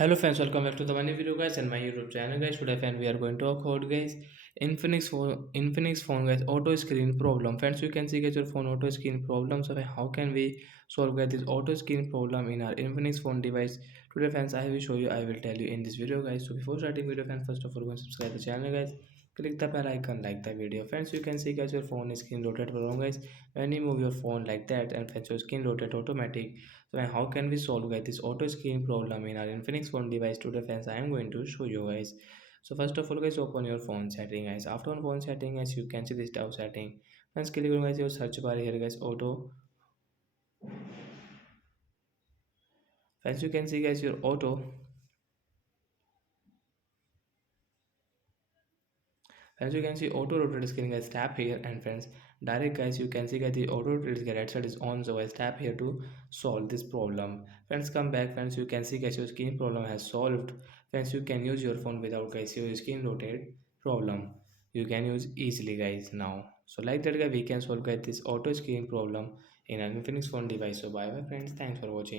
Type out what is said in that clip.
Hello friends, welcome back to the new video guys and my YouTube channel guys. Today friend we are going to talk about guys Infinix phone guys auto screen problem. Friends, you can see guys your phone auto screen problem. So how can we solve guys this auto screen problem in our Infinix phone device? Today friends I will show you, I will tell you in this video guys. So before starting video friends, first of all go and subscribe the channel guys. Click the bell icon, like the video. Friends, you can see guys your phone is screen rotate wrong guys. When you move your phone like that and friends your screen rotate automatic. So how can we solve guys this auto screen problem in our Infinix phone device? Today friends I am going to show you guys. So first of all guys, open your phone setting guys. After on phone setting guys, you can see this tab setting. Once click on guys your search bar here guys, auto. Friends, you can see guys your auto. As you can see, auto rotate screen guys, tap here, and friends direct guys, you can see guys the auto rotate screen right side is on, so guys tap here to solve this problem. Friends, come back. Friends, you can see guys your screen problem has solved. Friends, you can use your phone without guys your screen rotate problem. You can use easily guys now. So like that guys, we can solve guys this auto screen problem in an Infinix phone device. So bye bye friends, thanks for watching.